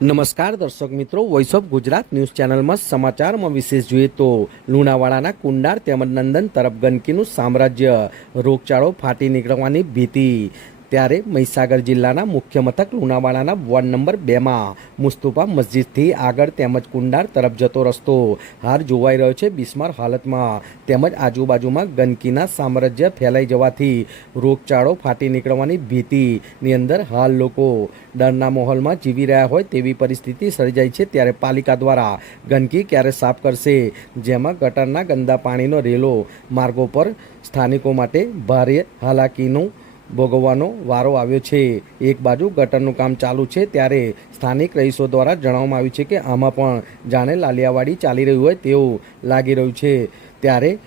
નમસ્કાર દર્શક મિત્રો, વોઇસ ઓફ ગુજરાત ન્યૂઝ ચેનલમાં સમાચારમાં વિશેષ જોઈએ તો લુણાવાડાના કુંડાર તેમજ નંદન તરફ ગંદકીનું સામ્રાજ્ય, રોગચાળો ફાટી નીકળવાની ભીતિ। ત્યારે મહીસાગર જિલ્લાના મુખ્ય મથક લુણાવાડાના વોર્ડ નંબર 2માં મુસ્તુફા મસ્જિદથી આગળ તેમજ કુંડાર તરફ જતો રસ્તો હાલ જોવાઈ રહ્યો છે બિસ્માર હાલતમાં, તેમજ આજુબાજુમાં ગંદકીના સામ્રાજ્ય ફેલાઈ જવાથી રોગચાળો ફાટી નીકળવાની ભીતિની અંદર હાલ લોકો ડરના માહોલમાં જીવી રહ્યા હોય તેવી પરિસ્થિતિ સર્જાઈ છે। ત્યારે પાલિકા દ્વારા ગંદકી ક્યારે સાફ કરશે, જેમાં ગટરના ગંદા પાણીનો રેલો માર્ગો પર સ્થાનિકો માટે ભારે હાલાકીનું ભોગવવાનો વારો આવ્યો છે। એક બાજુ ગટરનું કામ ચાલુ છે ત્યારે સ્થાનિક રહીશો દ્વારા જણાવવામાં આવ્યું છે કે આમાં પણ જાણે લાલિયાવાડી ચાલી રહ્યું હોય તેવું લાગી રહ્યું છે। ત્યારે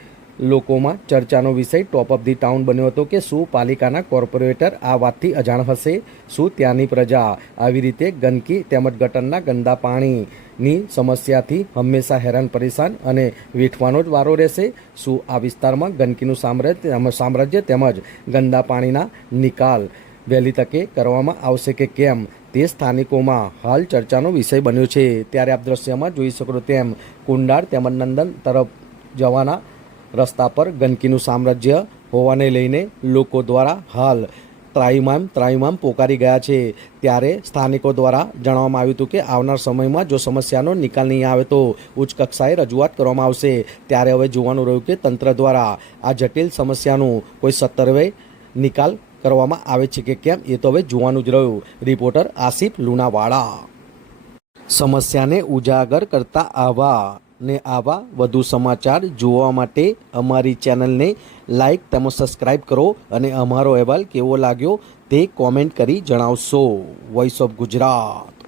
લોકોમાં ચર્ચાનો વિષય ટોપ ઓફ ધી ટાઉન બન્યો હતો કે શું પાલિકાના કોર્પોરેટર આ વાતથી અજાણ હશે? શું ત્યાંની પ્રજા આવી રીતે ગંદકી તેમજ ગટરના ગંદા પાણીની સમસ્યાથી હંમેશા હેરાન પરેશાન અને વેઠવાનો જ વારો રહેશે? શું આ વિસ્તારમાં ગંદકીનું સામ્રાજ્ય તેમજ ગંદા પાણીના નિકાલ વહેલી તકે કરવામાં આવશે કે કેમ, તે સ્થાનિકોમાં હાલ ચર્ચાનો વિષય બન્યો છે। ત્યારે આપ દ્રશ્યમાં જોઈ શકો તેમ કુંડાર તેમજ નંદન તરફ જવાના રસ્તા પર ગંદકીનું સામ્રાજ્ય હોવાને લઈને લોકો દ્વારા હાલ ત્રાહિમામ પોકારી ગયા છે। ત્યારે સ્થાનિકો દ્વારા જણાવવામાં આવ્યું હતું કે આવનાર સમયમાં જો સમસ્યાનો નિકાલ નહીં આવે તો ઉચ્ચ કક્ષાએ રજૂઆત કરવામાં આવશે। ત્યારે હવે જોવાનું રહ્યું કે તંત્ર દ્વારા આ જટિલ સમસ્યાનું કોઈ સત્વરે નિકાલ કરવામાં આવે છે કે કેમ, એ તો હવે જોવાનું જ રહ્યું। રિપોર્ટર આસિફ, લુણાવાડા। સમસ્યાને ઉજાગર કરતા આવા વધુ સમાચાર જોવા માટે અમારી ચેનલને લાઈક તેમજ સબસ્ક્રાઈબ કરો અને અમારો અહેવાલ કેવો લાગ્યો તે કોમેન્ટ કરી જણાવશો। Voice of Gujarat.